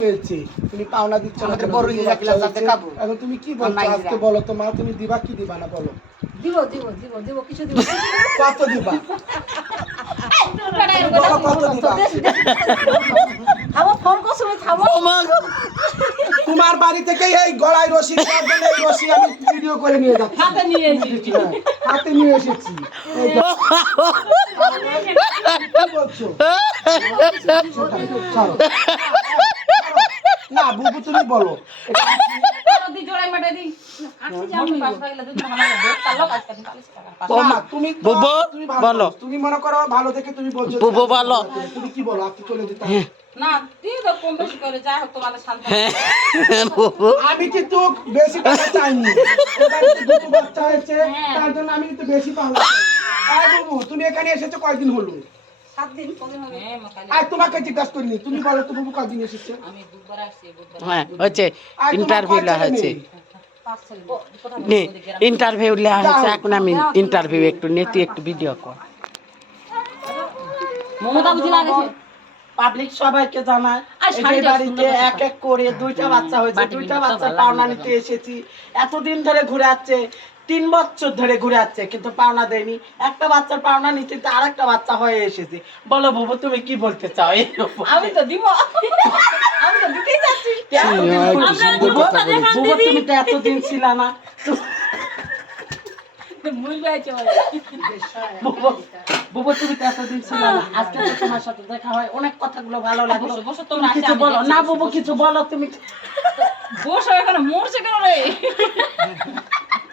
হয়েছে তুমি পাওনা দিচ্ছ না আমাদের বড় ইয়া ক্লাস আছে খাবো এখন তুমি কি বলছো আজকে বলো তো মা তুমি দিবা কি দিবা না বলো দিব দিব দিব দিব কিছু দিব কত দিবা বলো কত দিবা আমার ফোন করছ তুমি থামো তোমার বাড়ি থেকে এই গলায় রশি কাটবেন এই রশি আমি ভিডিও করে নিয়ে যাচ্ছি হাতে নিয়ে এসেছি হাতে নিয়ে এসেছি এই দেখো। কি বলছো ছাড়ো। না বুবু তুমি বলো দি জোড়াই মাটা দি কাটছি যাও আমি পাঁচ পাগলা দিন আমাকে দেখ তালো কাজ করতে না, তুমি তো- বুবু, তুমি ভালো বলো। তুমি মনে করো ভালো দেখে তুমি বলছো বুবু, বলো। তুমি কি বলো আপনি চলে যেতে না তুই তো কম বেশি করে যা হোক তোমাদের শান্ত বুবু আমি কিন্তু বেশি টাকা চাইনি এবারে তো দুটো বাচ্চা হয়েছে তার জন্য আমি কিন্তু বেশি পাওনা চাই আয় বুবু তুমি এখানে এসেছো কয়দিন হলো 7 দিন কদিন হবে হ্যাঁ মকালে আর তোমাকে জিজ্ঞাসা করিনি তুমি বলো তো বুবু কয়দিন এসেছে আমি বুধবার আসছি বুধবার হ্যাঁ হচ্ছে আর তোমার ইন্টারভিউ কয় লেখা ছেলে হচ্ছে মেয়ে? 5 ছেলে কোথা নে ইন্টারভিউ লেখা হচ্ছে এখন আমি ইন্টারভিউ একটু নে তুই একটু ভিডিও কর মমতা বুঝি লাগেছে পাবলিক সবাইকে জানায় আর এই যে শাড়িটা বাড়িতে সুন্দর এক এক করে দুইটা বাচ্চা হয়েছে বাটি দুইটা বিনটা তো বাচ্চার ভালো পাওনা লাগে নিতে এসেছি এতদিন ধরে ঘুরে আসছে 3 বছর ধরে ঘুরে আসছে কিন্তু পাওনা দেয়নি একটা বাচ্চার পাওনা নিতে আর একটা বাচ্চা হয়ে এসেছে বলো বুবু তুমি কি বলতে চাও এই আমি তো দিব আমি তো দিতেই যাচ্ছি বুবু তুমি তো এতদিন ছিল না মুই বাইছে বুবু বুবু তুমি তো এতদিন ছিল না আজকে তো তোমার সাথে দেখা হয় অনেক কথাগুলো ভালো লাগলো বসো, বসো, তোমরা তুমি আসো, কিছু আমি বলো দেখছি, না বসো, বুবু বসো। কিছু বলো তুমি বসো এখানে মরছে কেন রে